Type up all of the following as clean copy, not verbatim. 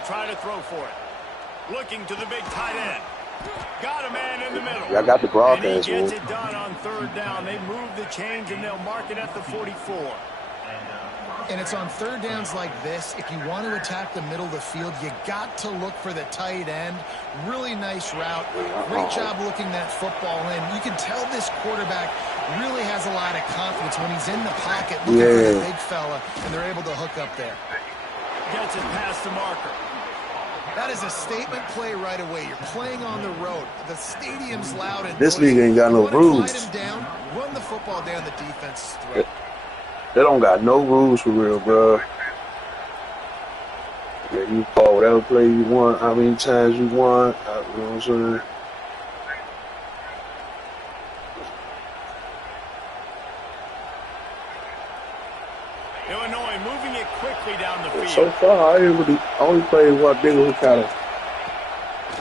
They'll try to throw for it. Looking to the big tight end. Got a man in the middle. I got the broadcast. And he gets it done on third down. They move the chains, and they'll mark it at the 44. And it's on third downs like this. If you want to attack the middle of the field, you got to look for the tight end. Really nice route. Great job looking that football in. You can tell this quarterback really has a lot of confidence when he's in the pocket looking for the big fella, and they're able to hook up there. Gets it past the marker. That is a statement play right away. You're playing on the road. The stadium's loud. And this league ain't got no rules. Him down, run the football down the defense's throat. They don't got no rules for real, bro. Yeah, you call whatever play you want, how many times you want. You know what I'm saying? Illinois moving it quickly down the field. So far, I ain't really only played what big who kind of.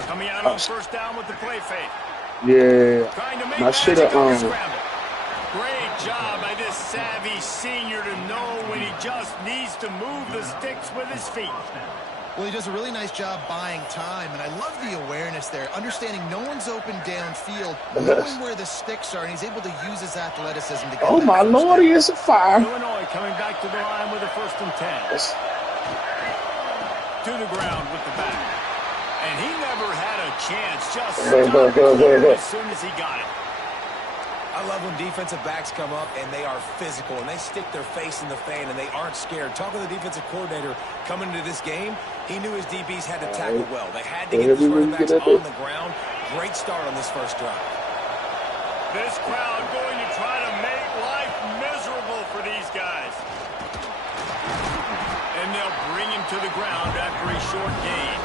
Coming out on first down with the play fake. Yeah, my shit Great job by this savvy senior to know when he just needs to move the sticks with his feet. Well, he does a really nice job buying time, and I love the awareness there, understanding no one's open downfield, knowing where the sticks are, and he's able to use his athleticism to get oh, my Lord, he is a fire. Illinois coming back to the line with a 1st and 10. To the ground with the back. And he never had a chance, just as soon as he got it. I love when defensive backs come up and they are physical and they stick their face in the fan and they aren't scared. Talking to the defensive coordinator coming into this game, he knew his DBs had to tackle well. They had to get these running backs on the ground. Great start on this first drive. This crowd going to try to make life miserable for these guys. And they'll bring him to the ground after a short gain.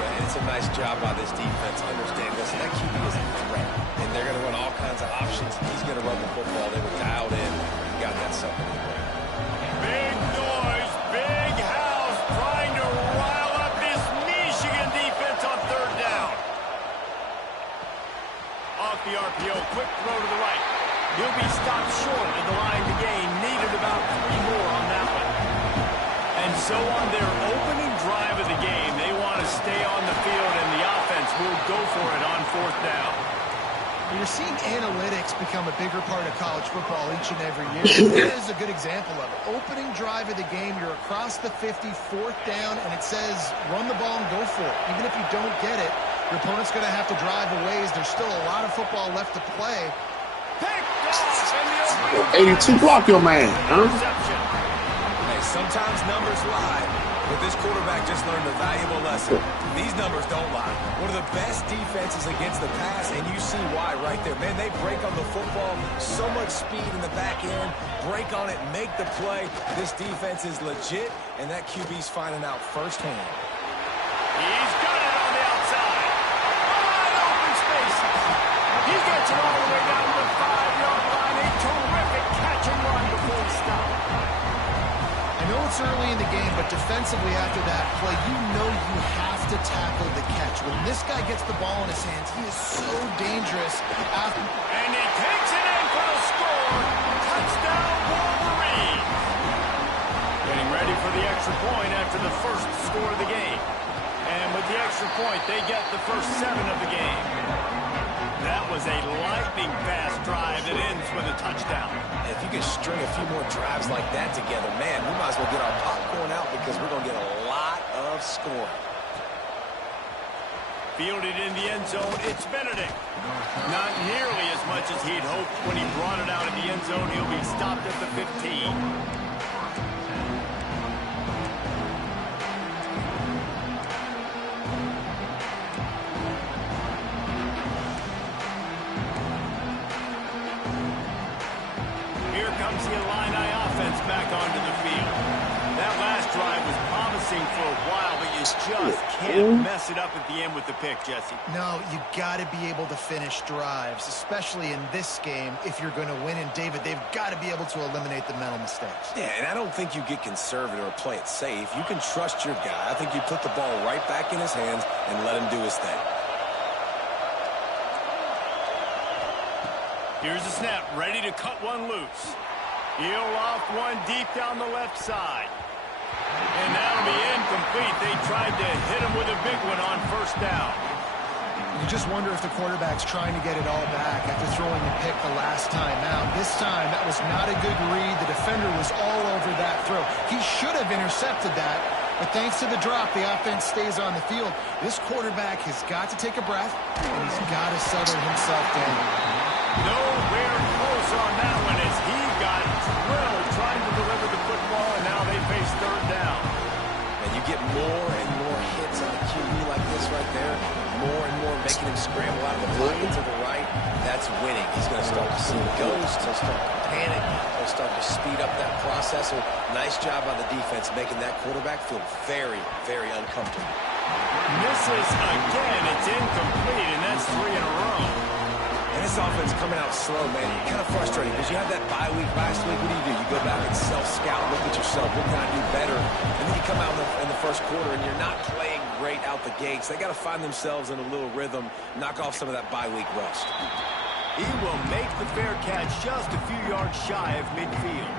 Yeah, it's a nice job by this defense. Understand this. That QB is a threat. And they're going to run all kinds of options. He's going to run the football. They were dialed in. Got that sucker. Big noise, big house, trying to rile up this Michigan defense on third down. Off the RPO, quick throw to the right. He'll be stopped short of the line to gain. Needed about 3 more on that one. And so on their opening drive of the game, they want to stay on the field, and the offense will go for it on 4th down. You're seeing analytics become a bigger part of college football each and every year. That is a good example of it. Opening drive of the game, you're across the 50, 4th down, and it says run the ball and go for it. Even if you don't get it, your opponent's going to have to drive a ways. There's still a lot of football left to play. Picked off, 82 block your man, huh? Hey, sometimes numbers lie, but this quarterback just learned a valuable lesson. These numbers don't lie. One of the best defenses against the pass, and you see why right there. Man, they break on the football, so much speed in the back end, break on it, make the play. This defense is legit, and that QB's finding out firsthand. He's got it on the outside. Wide open spaces. He gets it all the way down to the 5-yard line. A terrific catch and run before he stopped. I know it's early in the game, but defensively after that play, you know you have to tackle the catch. When this guy gets the ball in his hands, he is so dangerous. And he takes it in for the score. Touchdown, Wolverine. Getting ready for the extra point after the first score of the game. And with the extra point, they get the first 7 of the game. That was a lightning-fast drive that ends with a touchdown. If you can string a few more drives like that together, man, we might as well get our popcorn out because we're going to get a lot of scoring. Fielded in the end zone, it's Benedict. Not nearly as much as he'd hoped when he brought it out of the end zone. He'll be stopped at the 15. The Illini offense back onto the field. That last drive was promising for a while, but you just can't mess it up at the end with the pick, Jesse. No, you got to be able to finish drives, especially in this game if you're going to win. And, David, they've got to be able to eliminate the mental mistakes. Yeah, and I don't think you get conservative or play it safe. You can trust your guy. I think you put the ball right back in his hands and let him do his thing. Here's a snap, ready to cut one loose. He'll off one deep down the left side. And that'll be incomplete. incomplete. They tried to hit him with a big one on first down. You just wonder if the quarterback's trying to get it all back after throwing the pick the last time out. This time, that was not a good read. The defender was all over that throw. He should have intercepted that, but thanks to the drop, the offense stays on the field. This quarterback has got to take a breath, and he's got to settle himself down. Nowhere close on that one as he got drilled trying to deliver the football, and now they face third down. And you get more and more hits on the QB like this right there, more and more making him scramble out of the pocket to the right. That's winning. He's going to start to see ghosts. He'll start to panic. He'll start to speed up that process. So nice job by the defense making that quarterback feel very, very uncomfortable. Misses again. It's incomplete, and that's 3 in a row. And this offense coming out slow, man. Kind of frustrating because you have that bye week last week. What do? You go back and self-scout, look at yourself. What can I do better? And then you come out in the first quarter, and you're not playing great out the gates. They got to find themselves in a little rhythm, knock off some of that bye week rust. He will make the fair catch just a few yards shy of midfield.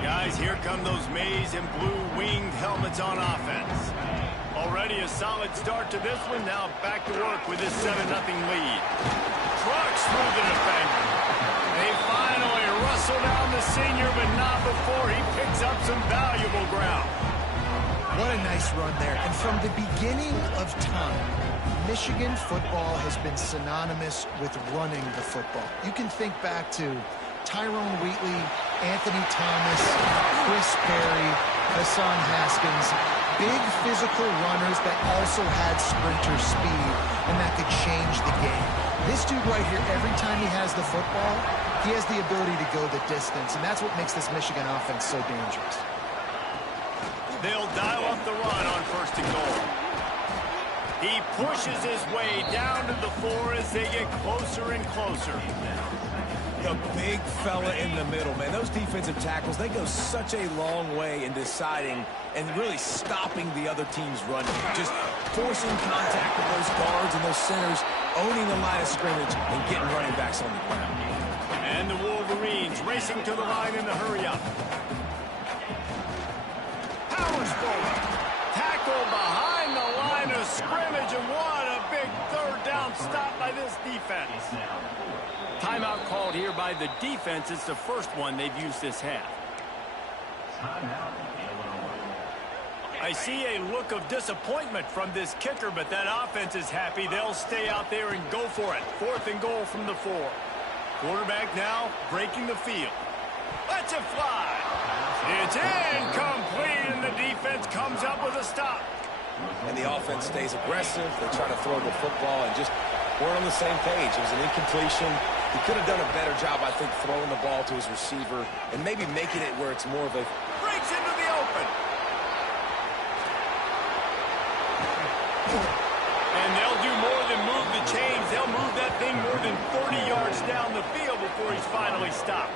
Guys, here come those maize and blue winged helmets on offense. Already a solid start to this one. Now back to work with this 7-0 lead. Trucks through the defender. They finally rustle down the senior, but not before he picks up some valuable ground. What a nice run there. And from the beginning of time, Michigan football has been synonymous with running the football. You can think back to Tyrone Wheatley, Anthony Thomas, Chris Perry, Hassan Haskins. Big physical runners that also had sprinter speed, and that could change the game. This dude right here, every time he has the football, he has the ability to go the distance, and that's what makes this Michigan offense so dangerous. They'll dial up the run on 1st and goal. He pushes his way down to the 4 as they get closer and closer. The big fella in the middle, man. Those defensive tackles, they go such a long way in deciding and really stopping the other team's running. Just forcing contact with those guards and those centers, owning the line of scrimmage, and getting running backs on the ground. And the Wolverines racing to the line in the hurry-up. Powers forward. Tackle behind the line of scrimmage, and what a big third down stop by this defense. Timeout called here by the defense. It's the first one they've used this half. I see a look of disappointment from this kicker, but that offense is happy. They'll stay out there and go for it. 4th and goal from the 4. Quarterback now breaking the field. Lets it fly. It's incomplete, and the defense comes up with a stop. And the offense stays aggressive. They try to throw the football and just weren't on the same page. It was an incompletion. He could have done a better job, I think, throwing the ball to his receiver and maybe making it where it's more of a... Breaks into the open. And they'll do more than move the chains. They'll move that thing more than 30 yards down the field before he's finally stopped.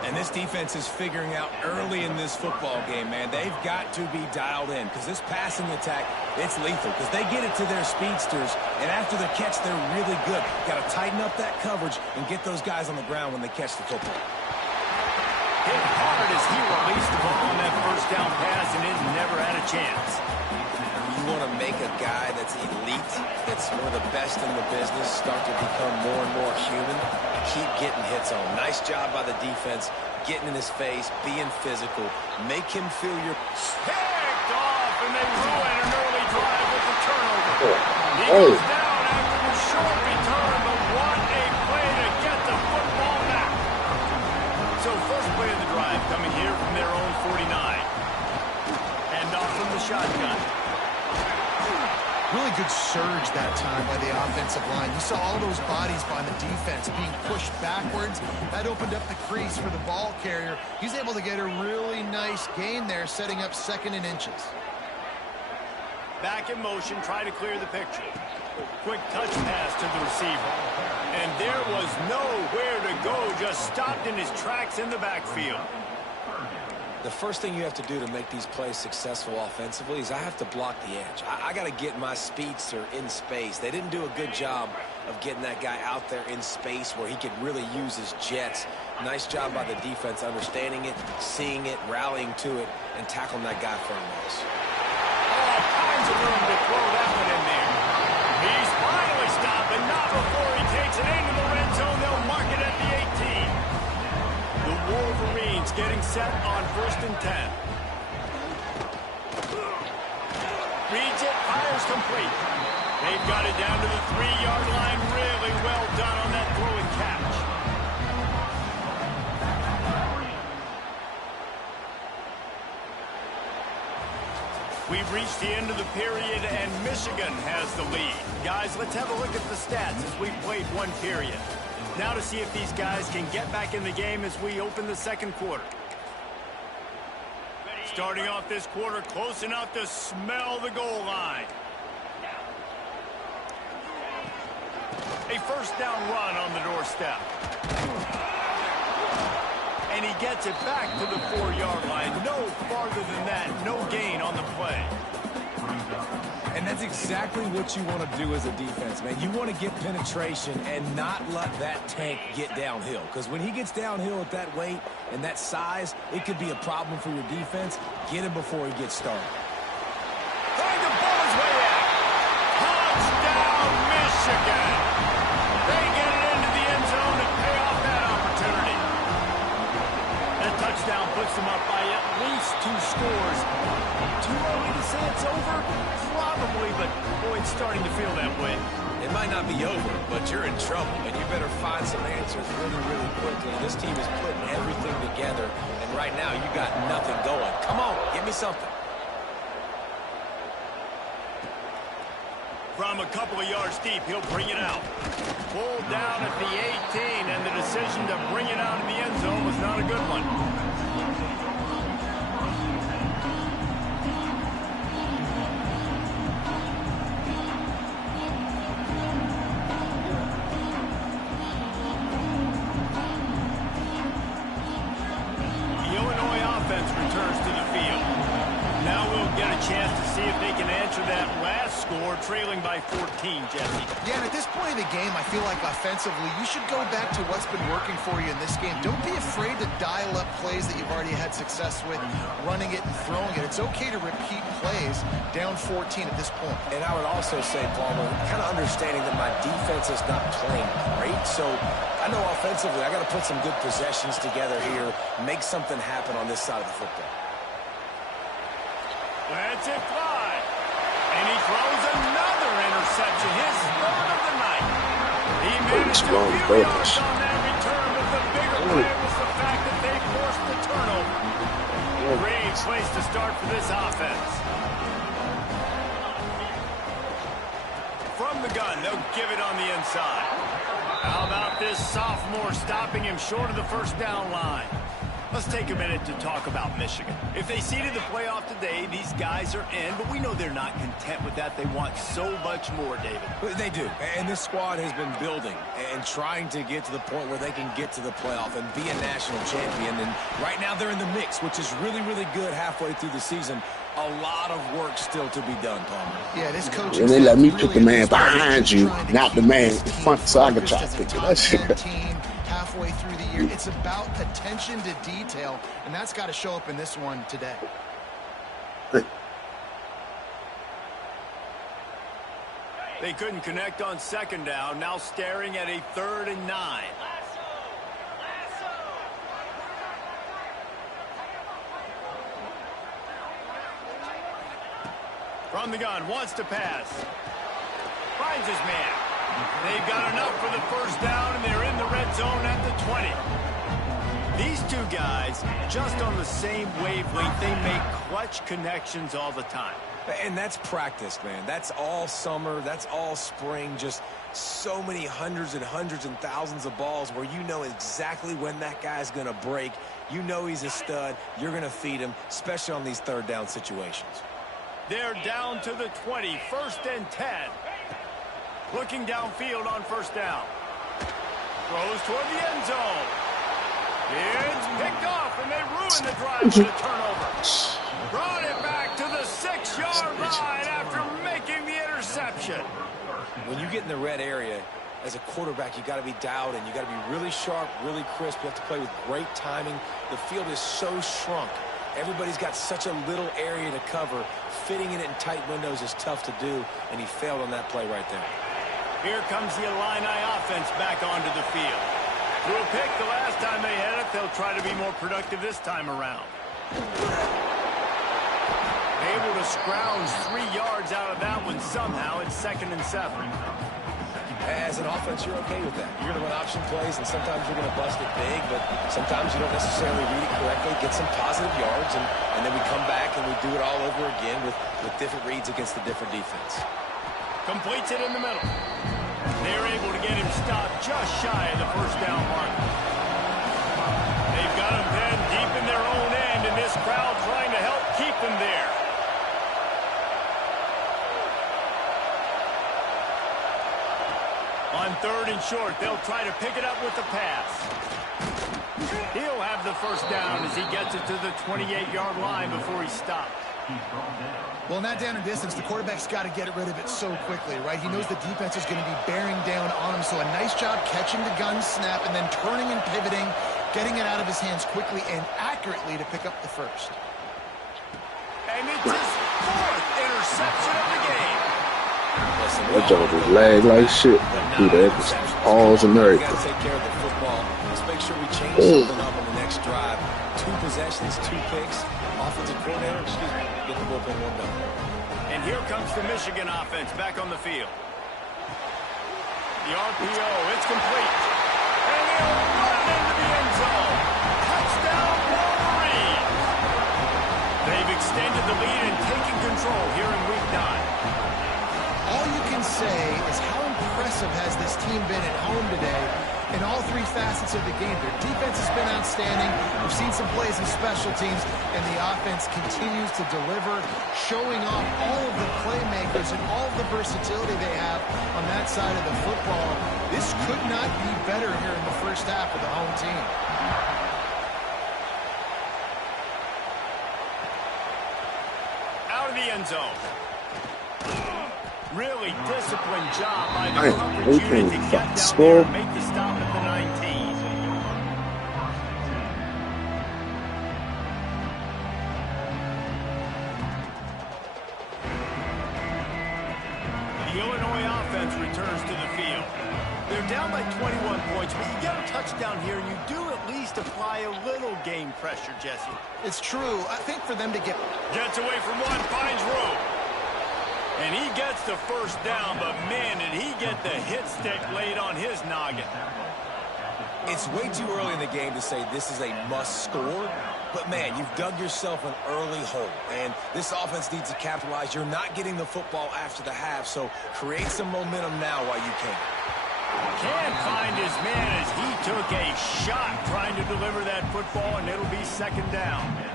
And this defense is figuring out early in this football game, man. They've got to be dialed in because this passing attack, it's lethal because they get it to their speedsters, and after the catch, they're really good. Got to tighten up that coverage and get those guys on the ground when they catch the football. Hit hard as he released the ball on that first down pass, and it never had a chance. You want to make a guy that's elite, that's one of the best in the business, start to become more and more human. Keep getting hits on. Nice job by the defense, getting in his face, being physical. Make him feel your... Picked off, and they ruin an early drive with the turnover. He goes down after the short return, but what a play to get the football back. So first play of the drive coming here from their own 49. And off from the shotgun. Really good surge that time by the offensive line. You saw all those bodies by the defense being pushed backwards. That opened up the crease for the ball carrier. He's able to get a really nice gain there, setting up 2nd and inches. Back in motion, try to clear the picture. Quick touch pass to the receiver. And there was nowhere to go, just stopped in his tracks in the backfield. The first thing you have to do to make these plays successful offensively is I have to block the edge. I got to get my speedster in space. They didn't do a good job of getting that guy out there in space where he could really use his jets. Nice job by the defense understanding it, seeing it, rallying to it, and tackling that guy for a loss. All kinds of room to throw that one in there. He's finally stopped, but not before he takes it into the red zone. They'll mark it at the 18. The Wolverines getting set on 1st and 10. Reads it, fires complete. They've got it down to the 3-yard line. Really well done on that throw and catch. We've reached the end of the period, and Michigan has the lead. Guys, let's have a look at the stats as we've played one period. Now to see if these guys can get back in the game as we open the second quarter. Starting off this quarter close enough to smell the goal line. A first down run on the doorstep. And he gets it back to the 4-yard line. No farther than that. No gain on the play. And that's exactly what you want to do as a defense, man. You want to get penetration and not let that tank get downhill. Because when he gets downhill at that weight and that size, it could be a problem for your defense. Get him before he gets started. Trying to pull his way out. Touchdown, Michigan. They get it into the end zone and pay off that opportunity. That touchdown puts them up by at least 2 scores. Too early to say it's over? Probably, but boy, it's starting to feel that way. It might not be over, but you're in trouble, and you better find some answers really, really quickly. This team is putting everything together, and right now you got nothing going. Come on, give me something. From a couple of yards deep, he'll bring it out. Pulled down at the 18, and the decision to bring it out in the end zone was not a good one. The Illinois offense returns to the field. Now we'll get a chance to see if they can answer that last score, trailing by 14, Jesse. Yeah, and at this point in the game, I feel like offensively, you should go back to what's been working for you in this game. Don't be afraid to dial up plays that you've already had success with, running it and throwing it. It's okay to repeat plays down 14 at this point. And I would also say, Palmer, kind of understanding that my defense is not playing great, so I know offensively I got to put some good possessions together here, make something happen on this side of the football. Lets it fly. And he throws another interception, his third of the night. He managed a few yards on that return, but the bigger play was the fact that they forced the turnover. Great place to start for this offense. From the gun, they'll give it on the inside. How about this sophomore stopping him short of the first down line? Let's take a minute to talk about Michigan. If they seeded the playoff today, these guys are in, but we know they're not content with that. They want so much more, David. They do, and this squad has been building and trying to get to the point where they can get to the playoff and be a national champion. And right now they're in the mix, which is really, really good halfway through the season. A lot of work still to be done, Palmer. Yeah, this coach. And they let me put the man behind you, not the man in front, so I can try to picture that shit. Halfway through the year, it's about attention to detail, and that's got to show up in this one today. They couldn't connect on second down, now staring at a 3rd and 9. From the gun, wants to pass. Finds his man. They've got enough for the first down, and they're in the red zone at the 20. These two guys, just on the same wavelength, they make clutch connections all the time. And that's practice, man. That's all summer. That's all spring. Just so many hundreds and thousands of balls where you know exactly when that guy's going to break. You know he's a stud. You're going to feed him, especially on these 3rd down situations. They're down to the 20, 1st and 10. Looking downfield on 1st down. Throws toward the end zone. It's picked off, and they ruin the drive with a turnover. Brought it back to the 6-yard line after making the interception. When you get in the red area, as a quarterback, you got to be dialed in. You got to be really sharp, really crisp. You have to play with great timing. The field is so shrunk. Everybody's got such a little area to cover. Fitting it in tight windows is tough to do, and he failed on that play right there. Here comes the Illini offense back onto the field. Threw a pick the last time they had it. They'll try to be more productive this time around. Able to scrounge 3 yards out of that one somehow. It's 2nd and 7. As an offense, you're okay with that. You're going to run option plays, and sometimes you're going to bust it big, but sometimes you don't necessarily read it correctly, get some positive yards, and then we come back and we do it all over again with different reads against the different defense. Completes it in the middle. They're able to get him stopped just shy of the first down mark. They've got him pinned deep in their own end, and this crowd trying to help keep him there. On 3rd and short, they'll try to pick it up with the pass. He'll have the first down as he gets it to the 28-yard line before he stops. Well, in that down and distance, the quarterback's got to get rid of it so quickly, right? He knows the defense is going to be bearing down on him, so a nice job catching the gun snap and then turning and pivoting, getting it out of his hands quickly and accurately to pick up the first. And it's his 4th interception of the game. That joke was lag like shit. Dude, that was pause and everything. Got to take care of the football. Let's make sure we change something up on the next drive. 2 possessions, 2 picks. Offensive coordinator, get the bullpen warmed up. And here comes the Michigan offense back on the field. The RPO, it's complete. And he'll run into the end zone. Touchdown, Wolverine. They've extended the lead and taken control here in Week 9. All you can say is how impressive has this team been at home today in all 3 facets of the game. Their defense has been outstanding. We've seen some plays in special teams, and the offense continues to deliver, showing off all of the playmakers and all of the versatility they have on that side of the football. This could not be better here in the first half of the home team. Out of the end zone. Really disciplined job by the coverage unit to get down there and make the stop at the 19. The Illinois offense returns to the field. They're down by 21 points, but you get a touchdown here, and you do at least apply a little game pressure, Jesse. It's true. I think for them to get... Gets away from one, finds room. And he gets the first down, but man, did he get the hit stick laid on his noggin. It's way too early in the game to say this is a must score, but man, you've dug yourself an early hole, and this offense needs to capitalize. You're not getting the football after the half, so create some momentum now while you can. Can't find his man as he took a shot trying to deliver that football, and it'll be 2nd down.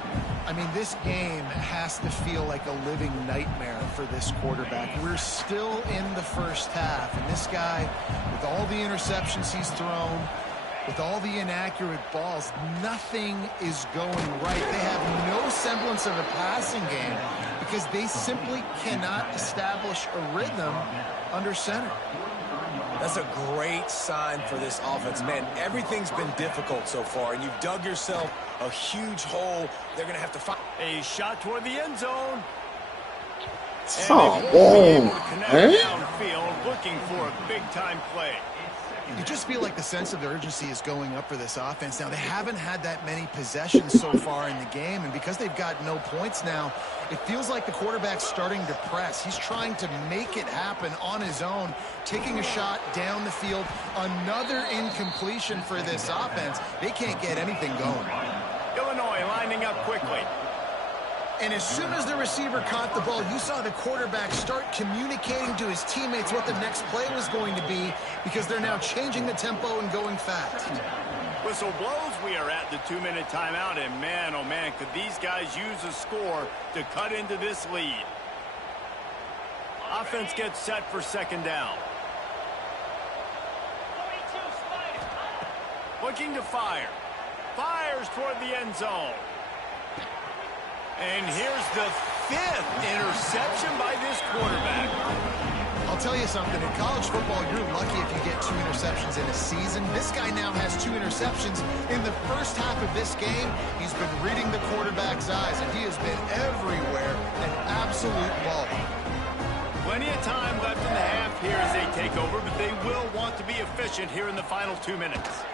I mean, this game has to feel like a living nightmare for this quarterback. We're still in the first half, and this guy, with all the interceptions he's thrown, with all the inaccurate balls, nothing is going right. They have no semblance of a passing game because they simply cannot establish a rhythm under center. That's a great sign for this offense. Man, everything's been difficult so far, and you've dug yourself a huge hole. They're going to have to find a shot toward the end zone. Oh, boom. Downfield, looking for a big-time play. You just feel like the sense of urgency is going up for this offense. Now, they haven't had that many possessions so far in the game, and because they've got no points now, it feels like the quarterback's starting to press. He's trying to make it happen on his own, taking a shot down the field. Another incompletion for this offense. They can't get anything going. Illinois lining up quickly. And as soon as the receiver caught the ball, you saw the quarterback start communicating to his teammates what the next play was going to be because they're now changing the tempo and going fast. Whistle blows. We are at the 2-minute timeout, and man, oh man, could these guys use a score to cut into this lead. Offense gets set for 2nd down. Looking to fire. Fires toward the end zone. And here's the 5th interception by this quarterback. I'll tell you something. In college football, you're lucky if you get 2 interceptions in a season. This guy now has 2 interceptions in the first half of this game. He's been reading the quarterback's eyes, and he has been everywhere, an absolute ball. Plenty of time left in the half here as they take over, but they will want to be efficient here in the final 2 minutes.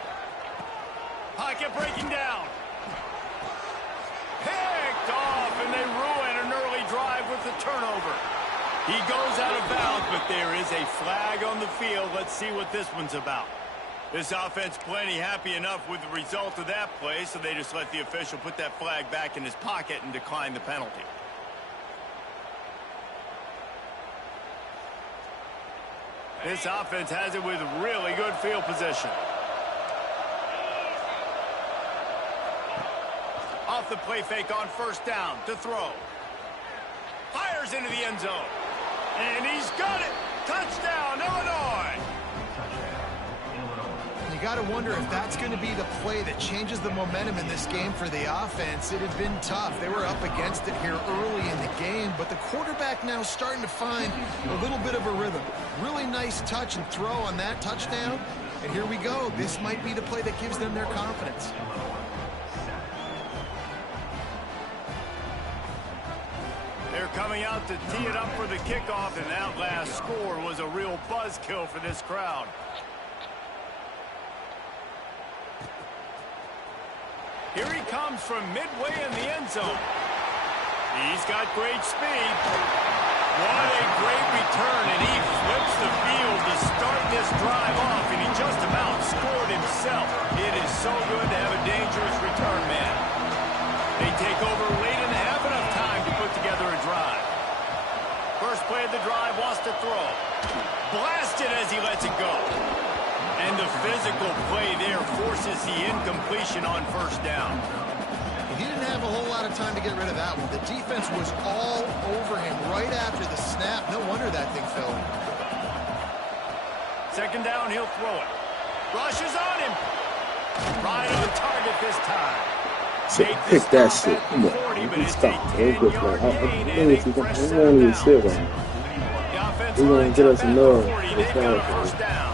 Pocket breaking down. Picked off, and they ruin an early drive with the turnover. He goes out of bounds, but there is a flag on the field. Let's see what this one's about. This offense plenty happy enough with the result of that play, so they just let the official put that flag back in his pocket and decline the penalty. This offense has it with really good field position. Off the play fake on first down to throw. Fires into the end zone. And he's got it. Touchdown, Illinois. You got to wonder if that's going to be the play that changes the momentum in this game for the offense. It had been tough. They were up against it here early in the game, but the quarterback now starting to find a little bit of a rhythm. Really nice touch and throw on that touchdown. And here we go. This might be the play that gives them their confidence. They're coming out to tee it up for the kickoff, and that last score was a real buzzkill for this crowd. Here he comes from midway in the end zone. He's got great speed. What a great return, and he flips the field to start this drive off, and he just about scored himself. It is so good to have a dangerous return man. They take over late in the half, enough time to put together a drive. First play of the drive, wants to throw. Blasted as he lets it go. And the physical play there forces the incompletion on first down. He didn't have a whole lot of time to get rid of that one. The defense was all over him right after the snap. No wonder that thing fell in. Second down, he'll throw it. Rushes on him. Right on target this time. Pick that shit. Come on. You stop. Real good play. I won't even sit right now. We're going to get us another first down.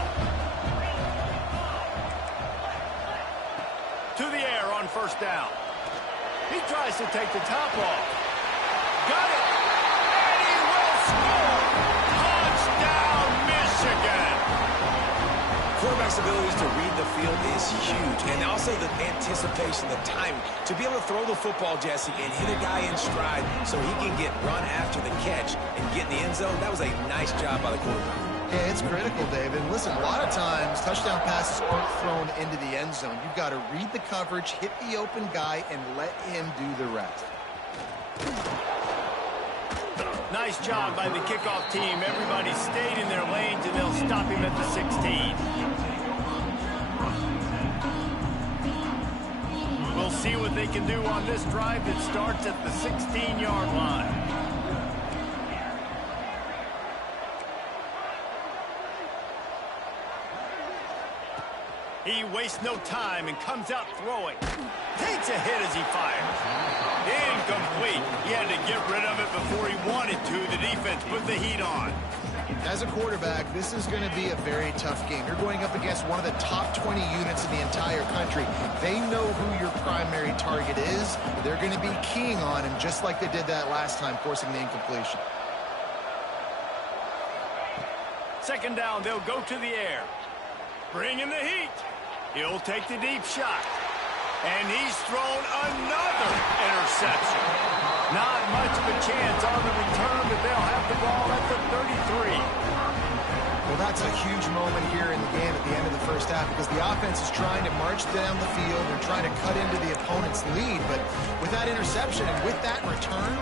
To the air on first down. He tries to take the top off. Got it. And he will score. Touchdown, Michigan. Quarterback's abilities to read the field is huge. And also the anticipation, the timing. To be able to throw the football, Jesse, and hit a guy in stride so he can get run after the catch and get in the end zone, that was a nice job by the quarterback. Yeah, it's critical, David. Listen, a lot of times touchdown passes aren't thrown into the end zone. You've got to read the coverage, hit the open guy, and let him do the rest. Nice job by the kickoff team. Everybody stayed in their lanes, and they'll stop him at the 16. We'll see what they can do on this drive that starts at the 16-yard line. He wastes no time and comes out throwing. Takes a hit as he fires. Incomplete. He had to get rid of it before he wanted to. The defense put the heat on. As a quarterback, this is going to be a very tough game. You're going up against one of the top 20 units in the entire country. They know who your primary target is. They're going to be keying on him just like they did that last time, forcing the incompletion. Second down, they'll go to the air. Bring in the heat. He'll take the deep shot. And he's thrown another interception. Not much of a chance on the return, but they'll have the ball at the 33. Well, that's a huge moment here in the game at the end of the first half because the offense is trying to march down the field. They're trying to cut into the opponent's lead. But with that interception and with that return,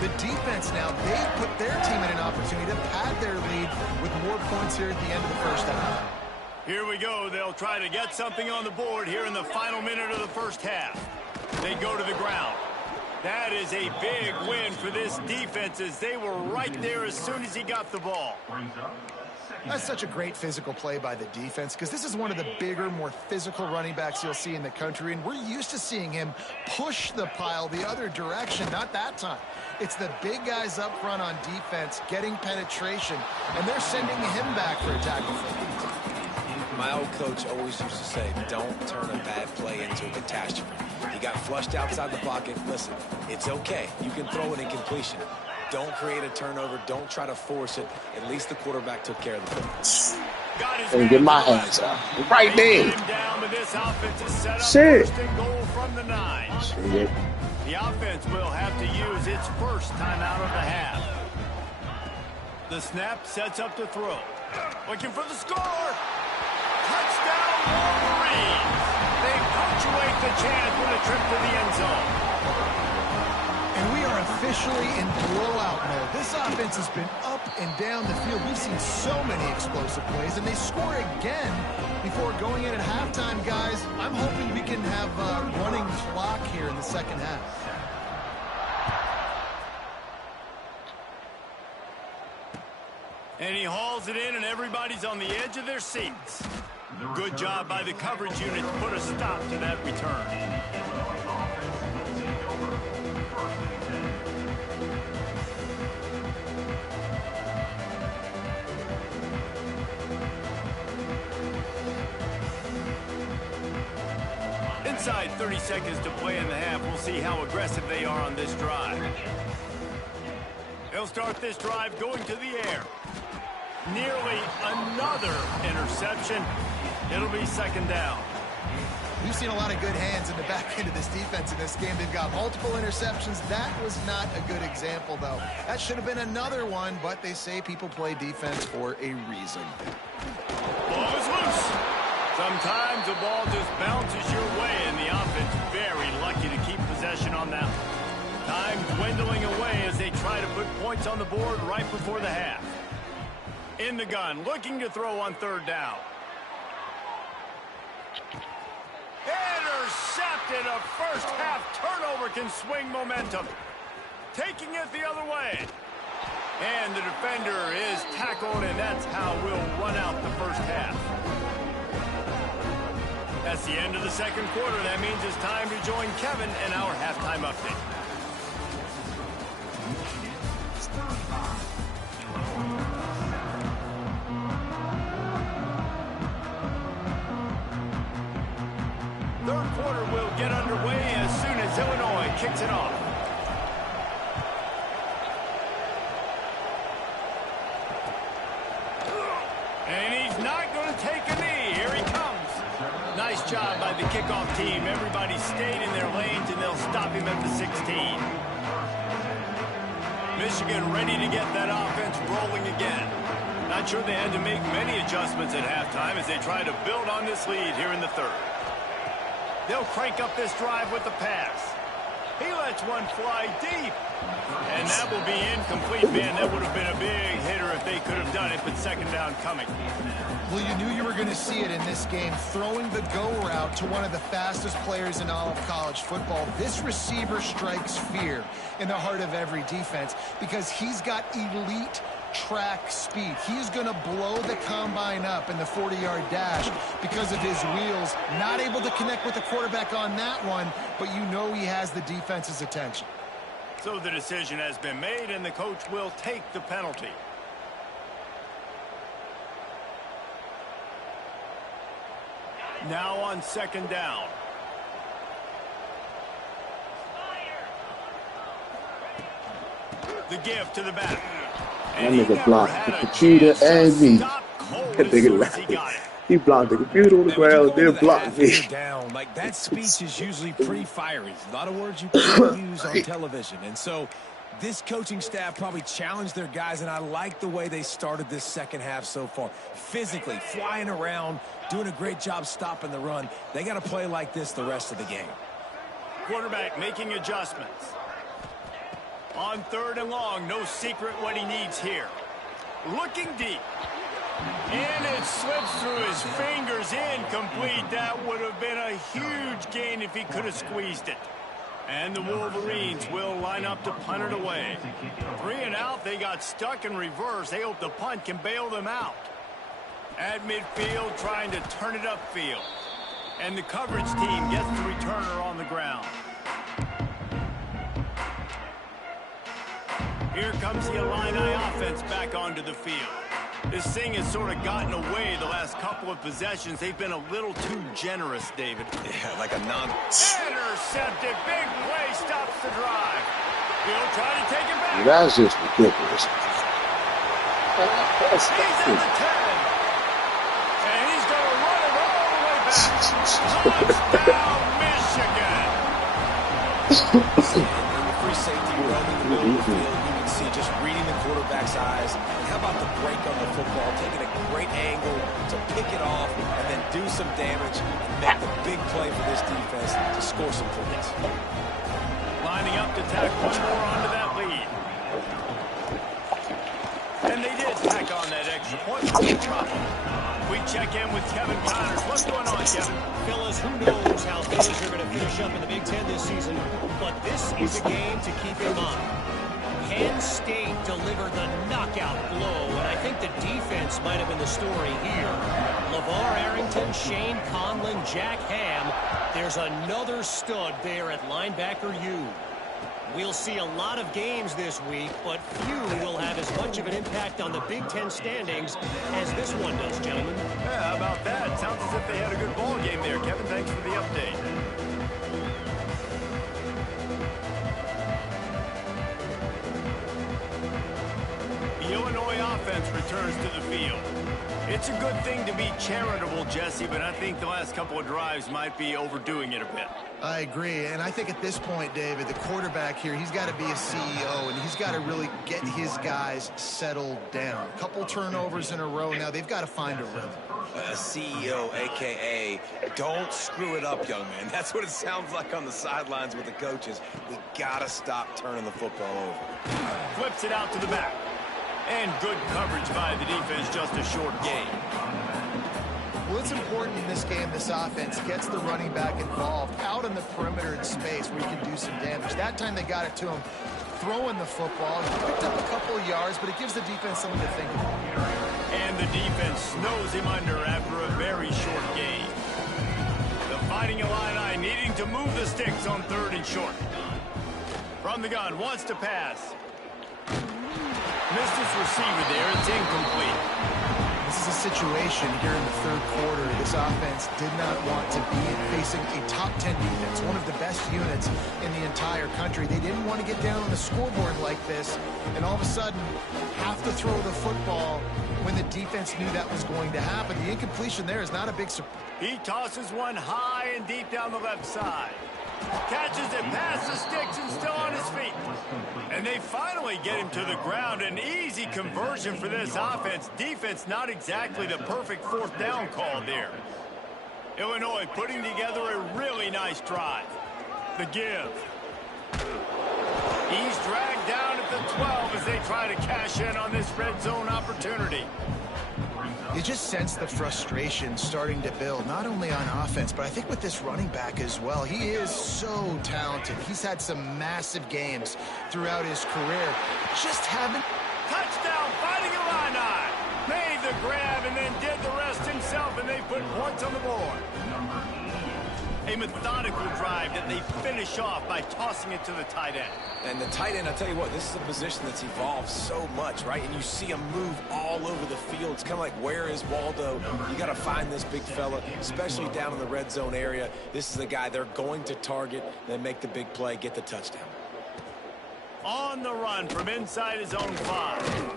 the defense now, they've put their team in an opportunity to pad their lead with more points here at the end of the first half. Here we go. They'll try to get something on the board here in the final minute of the first half. They go to the ground. That is a big win for this defense as they were right there as soon as he got the ball. That's such a great physical play by the defense because this is one of the bigger, more physical running backs you'll see in the country, and we're used to seeing him push the pile the other direction. Not that time. It's the big guys up front on defense getting penetration, and they're sending him back for a tackle. My old coach always used to say, don't turn a bad play into a catastrophe. He got flushed outside the pocket. Listen, it's okay. You can throw an incompletion. Don't create a turnover. Don't try to force it. At least the quarterback took care of the football. And get my hands up. Right there. Shit. From the 9. Shit. The offense will have to use its first timeout of the half. The snap sets up the throw. Looking for the score. Touchdown, Wolverines. They punctuate the chance with a trip to the end zone. And we are officially in blowout mode. This offense has been up and down the field. We've seen so many explosive plays, and they score again before going in at halftime, guys. I'm hoping we can have a running clock here in the second half. And he hauls it in, and everybody's on the edge of their seats. Good job by the coverage unit to put a stop to that return. Inside 30 seconds to play in the half. We'll see how aggressive they are on this drive. They'll start this drive going to the air. Nearly another interception. It'll be second down. We've seen a lot of good hands in the back end of this defense in this game. They've got multiple interceptions. That was not a good example, though. That should have been another one, but they say people play defense for a reason. Ball is loose. Sometimes the ball just bounces your way, and the offense very lucky to keep possession on that one. Time dwindling away as they try to put points on the board right before the half. In the gun, looking to throw on third down. Intercepted. A first half turnover can swing momentum. Taking it the other way. And the defender is tackled, and that's how we'll run out the first half. That's the end of the second quarter. That means it's time to join Kevin in our halftime update. Third quarter will get underway as soon as Illinois kicks it off. And he's not going to take a knee. Here he comes. Nice job by the kickoff team. Everybody stayed in their lanes, and they'll stop him at the 16. Michigan ready to get that offense rolling again. Not sure they had to make many adjustments at halftime as they try to build on this lead here in the third. They'll crank up this drive with the pass. He lets one fly deep. And that will be incomplete, man. That would have been a big hitter if they could have done it, but second down coming. Well, you knew you were going to see it in this game, throwing the go route to one of the fastest players in all of college football. This receiver strikes fear in the heart of every defense because he's got elite track speed. He's going to blow the combine up in the 40-yard dash because of his wheels. Not able to connect with the quarterback on that one, but you know he has the defense's attention. So the decision has been made, and the coach will take the penalty. Now on second down. The give to the back. That nigga blocked the computer and me. That nigga laughed. He blocked the computer on the ground, then blocked me. Down. Like, that speech is usually pretty fiery. A lot of words you can't use on television. And so this coaching staff probably challenged their guys, and I like the way they started this second half so far. Physically, flying around, doing a great job stopping the run. They got to play like this the rest of the game. Quarterback making adjustments. On third and long, no secret what he needs here. Looking deep. And it slips through his fingers, incomplete. That would have been a huge gain if he could have squeezed it. And the Wolverines will line up to punt it away. 3 and out, they got stuck in reverse. They hope the punt can bail them out. At midfield, trying to turn it upfield. And the coverage team gets the returner on the ground. Here comes the Illini offense back onto the field. This thing has sort of gotten away the last couple of possessions. They've been a little too generous, David. Yeah, like a non... Intercepted. Big play stops the drive. He'll try to take it back. That's just ridiculous. He's in the 10. And he's going to run it all the way back. Touchdown, Michigan. Free safety roaming the middle of the field. You can see just reading the quarterback's eyes. And how about the break on the football? Taking a great angle to pick it off and then do some damage and make the big play for this defense to score some points. Lining up to tack one more onto that lead. And they did tack on that extra point with no problem. We check in with Kevin Connors. What's going on, Kevin? Fellas, who knows how things are going to finish up in the Big Ten this season, but this is a game to keep in mind. Penn State delivered the knockout blow, and I think the defense might have been the story here. LeVar Arrington, Shane Conlon, Jack Ham. There's another stud there at linebacker U. We'll see a lot of games this week, but few will have as much of an impact on the Big Ten standings as this one does, gentlemen. Yeah, how about that? Sounds as if they had a good ball game there, Kevin. Thanks for the update. The Illinois offense returns to the field. It's a good thing to be charitable, Jesse, but I think the last couple of drives might be overdoing it a bit. I agree, and I think at this point, David, the quarterback here, he's got to be a CEO, and he's got to really get his guys settled down. A couple turnovers in a row now. They've got to find a rhythm. A CEO, a.k.a. don't screw it up, young man. That's what it sounds like on the sidelines with the coaches. We got to stop turning the football over. Flips it out to the back. And good coverage by the defense, just a short gain. Well, it's important in this game, this offense gets the running back involved out on the perimeter in space where you can do some damage. That time they got it to him throwing the football. He picked up a couple of yards, but it gives the defense something to think about. And the defense snows him under after a very short gain. The Fighting Illini needing to move the sticks on 3rd and short. From the gun, wants to pass. Missed his receiver there. It's incomplete. This is a situation here in the 3rd quarter. This offense did not want to be facing a top 10 defense, one of the best units in the entire country. They didn't want to get down on the scoreboard like this, and all of a sudden have to throw the football when the defense knew that was going to happen. The incompletion there is not a big surprise. He tosses one high and deep down the left side. Catches it past the sticks and still on his feet. And they finally get him to the ground. An easy conversion for this offense. Defense not exactly the perfect 4th down call there. Illinois putting together a really nice drive. The give. He's dragged down at the 12 as they try to cash in on this red zone opportunity. You just sense the frustration starting to build, not only on offense, but I think with this running back as well. He is so talented. He's had some massive games throughout his career. Just haven't... Touchdown, Fighting Illini! Made the grab and then did the rest himself, and they put points on the board. A methodical drive that they finish off by tossing it to the tight end. And the tight end, I'll tell you what, this is a position that's evolved so much, right? And you see him move all over the field. It's kind of like, where is Waldo? You got to find this big fella, especially down in the red zone area. This is the guy they're going to target, then make the big play, get the touchdown. On the run from inside his own 5.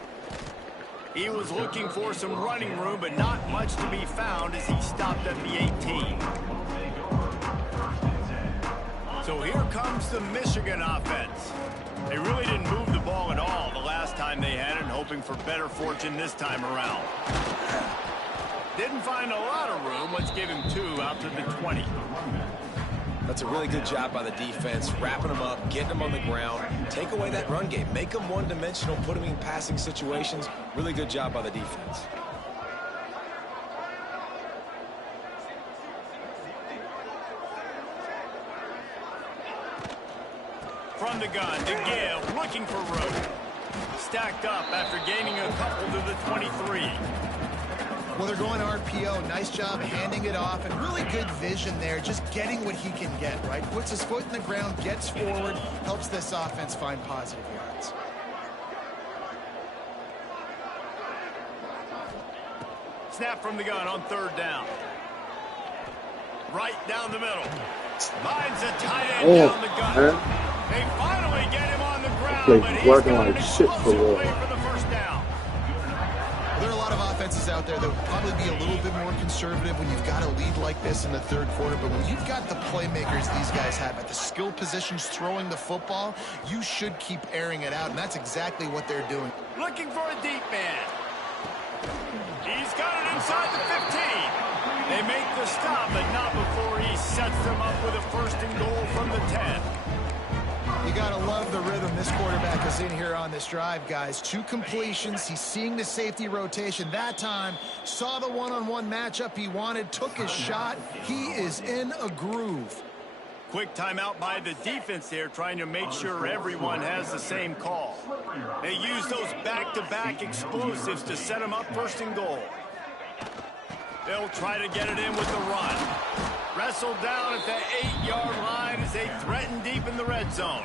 He was looking for some running room, but not much to be found as he stopped at the 18. So here comes the Michigan offense. They really didn't move the ball at all the last time they had it, hoping for better fortune this time around. Didn't find a lot of room. Let's give him 2 out to the 20. That's a really good job by the defense, wrapping them up, getting them on the ground. Take away that run game. Make them one-dimensional, put them in passing situations. Really good job by the defense. From the gun, to give, looking for room. Stacked up after gaining a couple to the 23. Well, they're going RPO. Nice job handing it off, and really good vision there, just getting what he can get, right? Puts his foot in the ground, gets forward, helps this offense find positive yards. Snap from the gun on third down. Right down the middle. Finds a tight end down the gut. They finally get him on the ground, but he's working got like an shit for explosive play for the first down. There are a lot of offenses out there that will probably be a little bit more conservative when you've got a lead like this in the third quarter, but when you've got the playmakers these guys have at the skill positions throwing the football, you should keep airing it out, and that's exactly what they're doing. Looking for a deep man. He's got it inside the 15. They make the stop, but not before he sets them up with a first and goal from the 10. You got to love the rhythm this quarterback is in here on this drive, guys. 2 completions. He's seeing the safety rotation. That time, saw the one-on-one matchup he wanted, took his shot. He is in a groove. Quick timeout by the defense there, trying to make sure everyone has the same call. They use those back-to-back explosives to set them up first and goal. They'll try to get it in with the run. Wrestled down at the 8-yard line as they threaten deep in the red zone.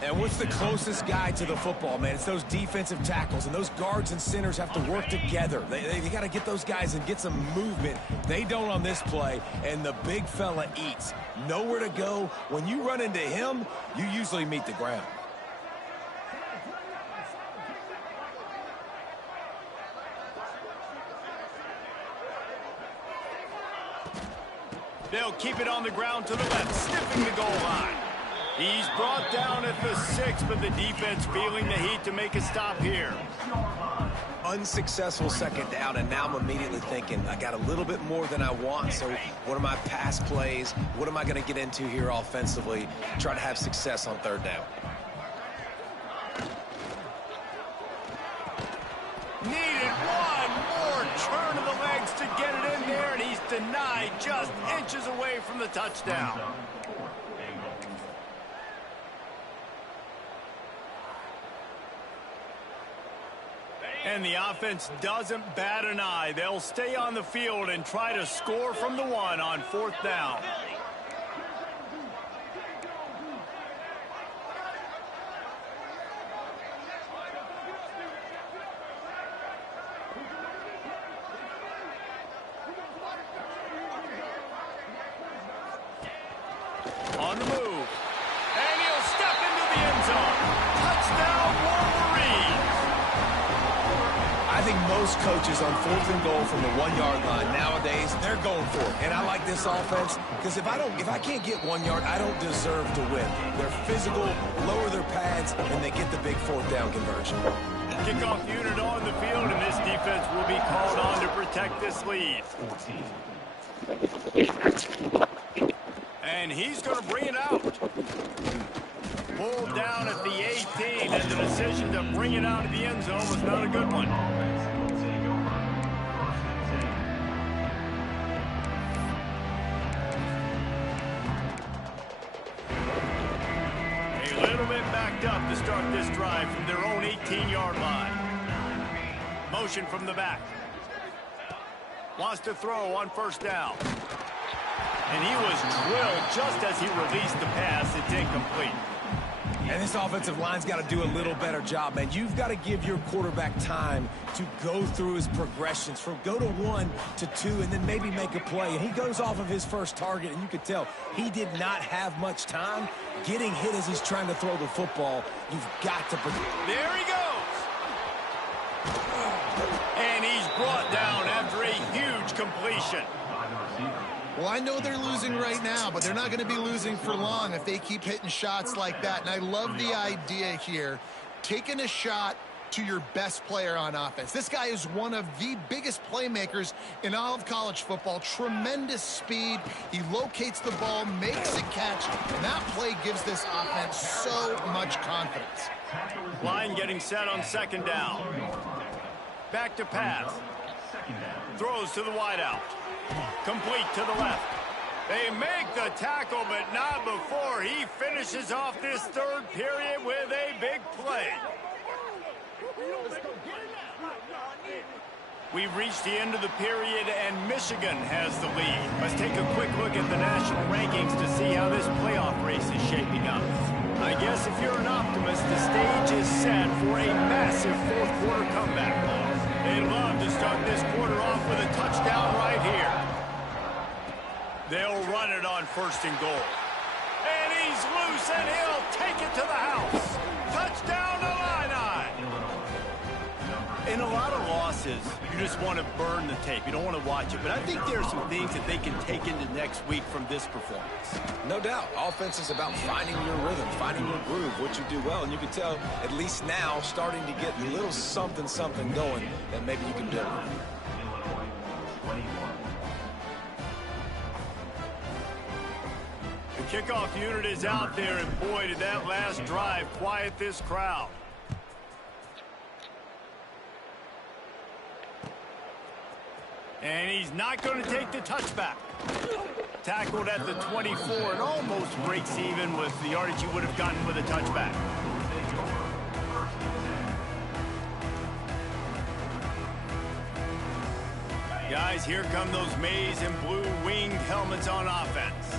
And what's the closest guy to the football, man? It's those defensive tackles, and those guards and centers have to work together. They got to get those guys and get some movement. They don't on this play, and the big fella eats. Nowhere to go. When you run into him, you usually meet the ground. They'll keep it on the ground to the left, sniffing the goal line. He's brought down at the 6, but the defense feeling the heat to make a stop here. Unsuccessful second down, and now I'm immediately thinking, I got a little bit more than I want, so what are my pass plays? What am I going to get into here offensively? Try to have success on third down. Needed one more turn of the legs to get it in there, and he's denied just inches away from the touchdown. And the offense doesn't bat an eye. They'll stay on the field and try to score from the 1 on fourth down. On the move. And he'll step into the end zone. Touchdown, Wolverine. I think most coaches on fourth and goal from the 1-yard line nowadays, they're going for it. And I like this offense because if I can't get 1 yard, I don't deserve to win. They're physical, lower their pads, and they get the big fourth down conversion. Kickoff unit on the field, and this defense will be called on to protect this lead. And he's going to bring it out. Pulled down at the 18, and the decision to bring it out of the end zone was not a good one. A little bit backed up to start this drive from their own 18-yard line. Motion from the back. Wants to throw on first down. And he was drilled just as he released the pass. It's incomplete. And this offensive line's got to do a little better job, man. You've got to give your quarterback time to go through his progressions from go to 1 to 2 and then maybe make a play. And he goes off of his first target, and you could tell he did not have much time getting hit as he's trying to throw the football. You've got to protect. There he goes. And he's brought down after a huge completion. Well, I know they're losing right now, but they're not going to be losing for long if they keep hitting shots like that. And I love the idea here, taking a shot to your best player on offense. This guy is one of the biggest playmakers in all of college football. Tremendous speed. He locates the ball, makes a catch, and that play gives this offense so much confidence. Line getting set on second down. Back to pass. Throws to the wideout. Complete to the left. They make the tackle, but not before he finishes off this third period with a big play. We've reached the end of the period, and Michigan has the lead. Let's take a quick look at the national rankings to see how this playoff race is shaping up. I guess if you're an optimist, the stage is set for a massive fourth-quarter comeback. They'd love to start this quarter off with a touchdown right here. They'll run it on 1st and goal. And he's loose, and he'll take it to the house. Touchdown, Illini! In a lot of losses, you just want to burn the tape. You don't want to watch it. But I think there are some things that they can take into next week from this performance. No doubt. Offense is about finding your rhythm, finding your groove, what you do well. And you can tell, at least now, starting to get a little something going that maybe you can build. The kickoff unit is out there, and boy, did that last drive quiet this crowd. And he's not going to take the touchback. Tackled at the 24 and almost breaks even with the yardage you would have gotten with a touchback. Guys, here come those maize and blue winged helmets on offense.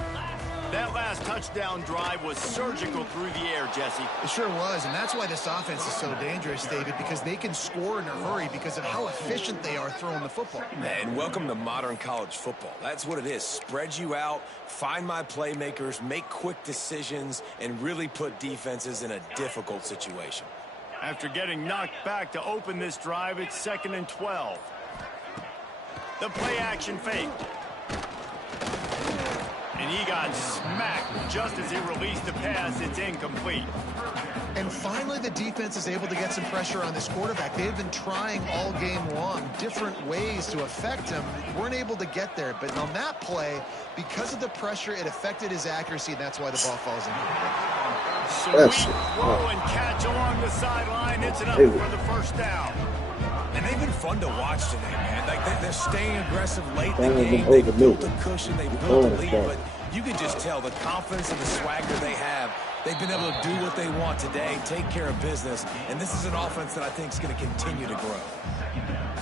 That last touchdown drive was surgical through the air, Jesse. It sure was, and that's why this offense is so dangerous, David, because they can score in a hurry because of how efficient they are throwing the football. And welcome to modern college football. That's what it is. Spread you out, find my playmakers, make quick decisions, and really put defenses in a difficult situation. After getting knocked back to open this drive, it's 2nd and 12. The play action fake. And he got smacked just as he released the pass. It's incomplete. And finally, the defense is able to get some pressure on this quarterback. They've been trying all game long different ways to affect him. Weren't able to get there. But on that play, because of the pressure, it affected his accuracy, and that's why the ball falls in. Sweet throw and catch along the sideline. It's enough for the first down. And they've been fun to watch today, man. Like they're staying aggressive late in the game. They built the cushion, they built the lead, but you can just tell the confidence and the swagger they have. They've been able to do what they want today, take care of business, and this is an offense that I think is going to continue to grow.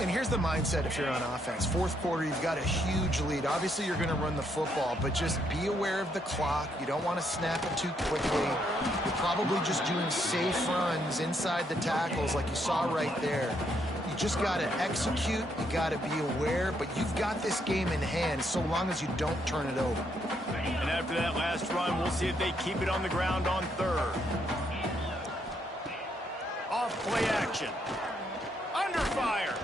And here's the mindset if you're on offense. Fourth quarter, you've got a huge lead. Obviously, you're going to run the football, but just be aware of the clock. You don't want to snap it too quickly. You're probably just doing safe runs inside the tackles like you saw right there. You just got to execute. You got to be aware, but you've got this game in hand so long as you don't turn it over. And after that last run, we'll see if they keep it on the ground on 3rd. Off play action. Under fire.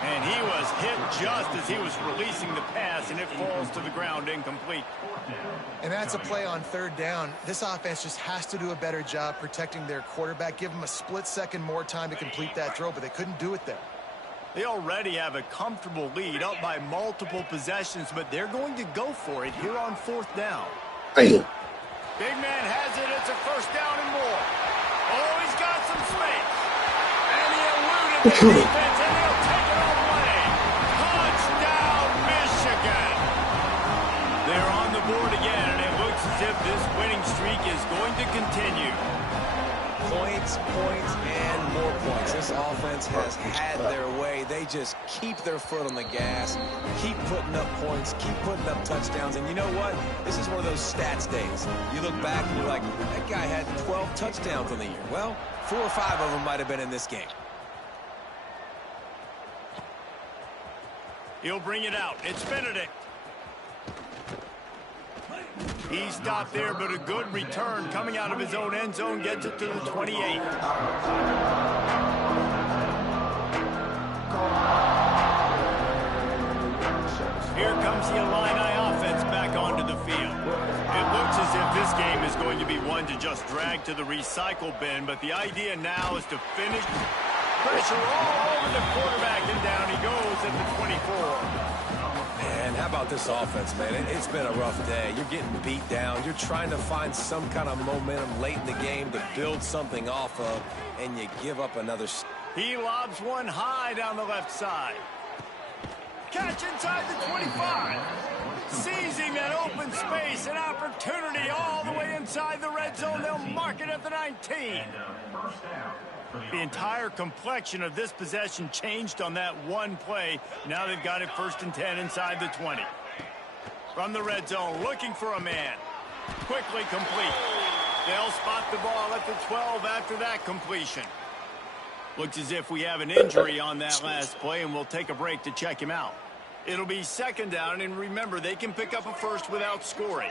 And he was hit just as he was releasing the pass, and it falls to the ground incomplete. And that's a play on 3rd down. This offense just has to do a better job protecting their quarterback. Give them a split second more time to complete that throw, but they couldn't do it there. They already have a comfortable lead up by multiple possessions, but they're going to go for it here on 4th down. Bam. Big man has it. It's a 1st down and more. Oh, he's got some space. And he eluded the defense, and he'll take it all the way. Touchdown, Michigan. They're on the board again, and it looks as if this winning streak is going to continue. Points, and more points. This offense has had their way. They just keep their foot on the gas, keep putting up points, keep putting up touchdowns. And you know what? This is one of those stats days. You look back and you're like, that guy had 12 touchdowns on the year. Well, 4 or 5 of them might have been in this game. He'll bring it out. It's Benedict. He stopped there, but a good return coming out of his own end zone gets it to the 28. Here comes the Illini offense back onto the field. It looks as if this game is going to be one to just drag to the recycle bin, but the idea now is to finish. Pressure all over the quarterback, and down he goes at the 24. Man, how about this offense, man? It's been a rough day. You're getting beat down. You're trying to find some kind of momentum late in the game to build something off of, and you give up another. He lobs one high down the left side. Catch inside the 25. Seizing that open space, an opportunity all the way inside the red zone. They'll mark it at the 19. The entire complexion of this possession changed on that one play. Now they've got it 1st and 10 inside the 20. From the red zone, looking for a man. Quickly complete. They'll spot the ball at the 12 after that completion. Looks as if we have an injury on that last play, and we'll take a break to check him out. It'll be 2nd down, and remember, they can pick up a first without scoring.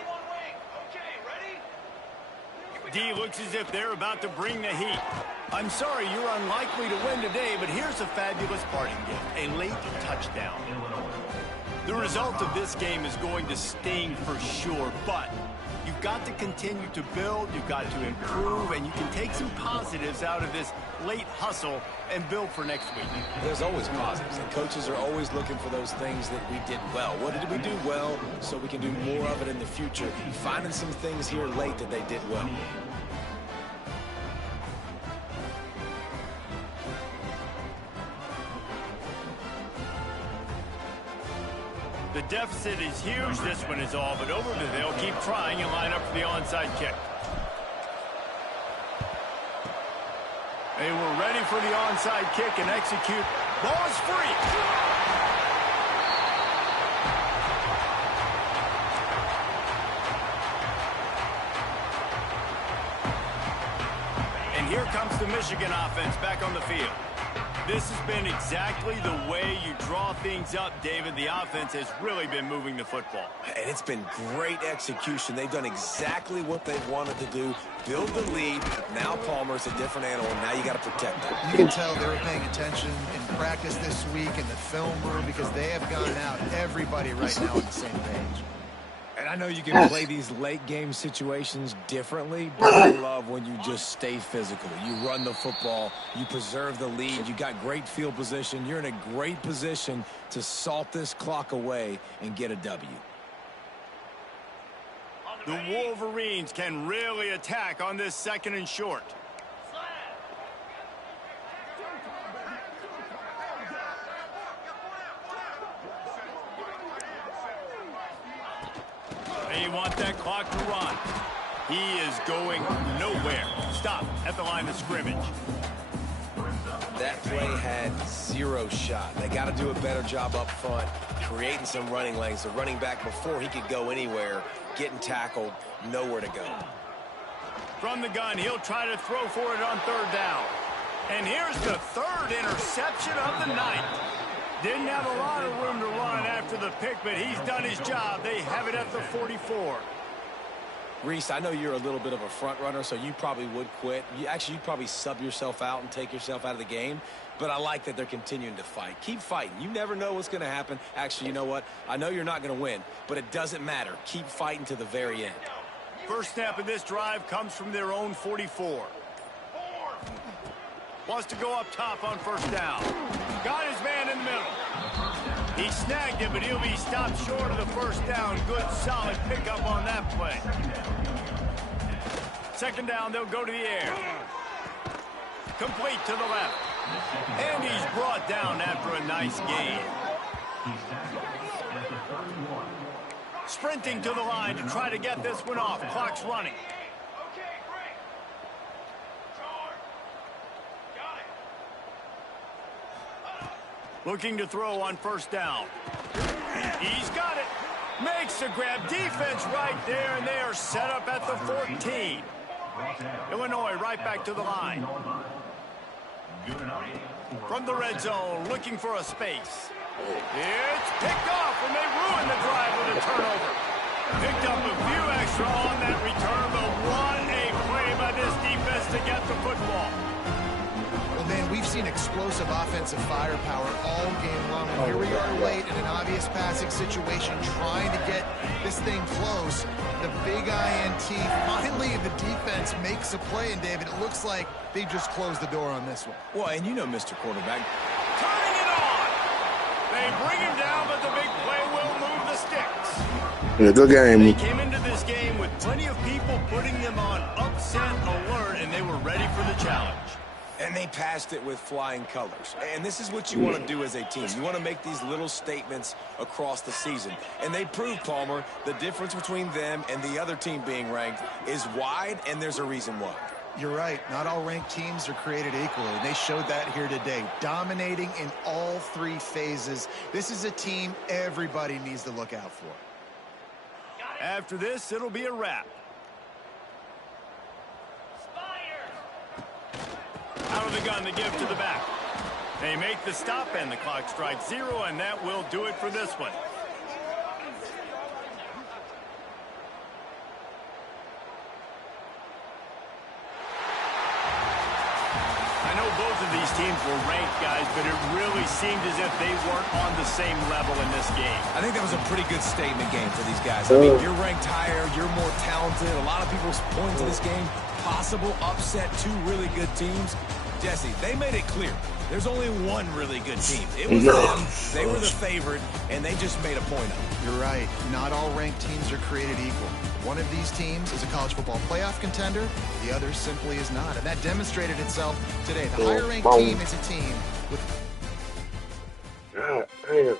D looks as if they're about to bring the heat. I'm sorry, you're unlikely to win today, but here's a fabulous parting gift, a late touchdown. The result of this game is going to sting for sure, but you've got to continue to build, you've got to improve, and you can take some positives out of this late hustle and build for next week. There's always positives, and coaches are always looking for those things that we did well. What did we do well so we can do more of it in the future? Finding some things here late that they did well. The deficit is huge. This one is all but over, but they'll keep trying and line up for the onside kick. They were ready for the onside kick and execute. Ball is free. And here comes the Michigan offense back on the field. This has been exactly the way you draw things up, David. The offense has really been moving the football. And it's been great execution. They've done exactly what they've wanted to do. Build the lead. Now Palmer's a different animal. Now you got to protect him. You can tell they were paying attention in practice this week in the film room because they have gone out, everybody right now on the same page. And I know you can play these late game situations differently, but I love when you just stay physical. You run the football, you preserve the lead, you got great field position. You're in a great position to salt this clock away and get a W. The Wolverines can really attack on this 2nd and short. They want that clock to run. He is going nowhere. Stop at the line of scrimmage. That play had 0 shot. They got to do a better job up front, creating some running lanes. The running back, before he could go anywhere, getting tackled, nowhere to go. From the gun, he'll try to throw for it on 3rd down. And here's the 3rd interception of the night. Didn't have a lot of room to run after the pick, but he's done his job. They have it at the 44. Reese, I know you're a little bit of a front runner, so you probably would quit. You'd probably sub yourself out and take yourself out of the game. But I like that they're continuing to fight. Keep fighting. You never know what's going to happen. Actually, you know what? I know you're not going to win, but it doesn't matter. Keep fighting to the very end. First snap of this drive comes from their own 44. Wants to go up top on 1st down. Got his man in the middle. He snagged it, but he'll be stopped short of the 1st down. Good, solid pickup on that play. 2nd down, they'll go to the air. Complete to the left. And he's brought down after a nice gain. Sprinting to the line to try to get this one off. Clock's running. Looking to throw on 1st down. He's got it. Makes the grab. Defense right there, and they are set up at the 14. Illinois right back to the line. From the red zone, looking for a space. It's picked off, and they ruin the drive with a turnover. Picked up a few extra on that return, but what a play by this defense to get the football. Well, man, we've seen explosive offensive firepower all game long. And here we are late in an obvious passing situation, trying to get this thing close. The big INT, finally the defense makes a play, and David, it looks like they just closed the door on this one. Well, and you know, Mr. Quarterback. Turning it on! They bring him down, but the big play will move the sticks. Yeah, good game. They came into this game with plenty of people putting them on upset alert, and they were ready for the challenge. And they passed it with flying colors. And this is what you want to do as a team. You want to make these little statements across the season. And they proved, Palmer, the difference between them and the other team being ranked is wide, and there's a reason why. You're right. Not all ranked teams are created equally, and they showed that here today, dominating in all three phases. This is a team everybody needs to look out for. After this, it'll be a wrap. Out of the gun, the give to the back. They make the stop, and the clock strikes 0, and that will do it for this one. Both of these teams were ranked, guys, but it really seemed as if they weren't on the same level in this game. I think that was a pretty good statement game for these guys. I mean, you're ranked higher, you're more talented. A lot of people point to this game, possible upset, two really good teams. Jesse, they made it clear. There's only one really good team. It was them. They were the favorite, and they just made a point of it. You're right. Not all ranked teams are created equal. One of these teams is a college football playoff contender. The other simply is not. And that demonstrated itself today. The higher ranked team is a team with... God damn.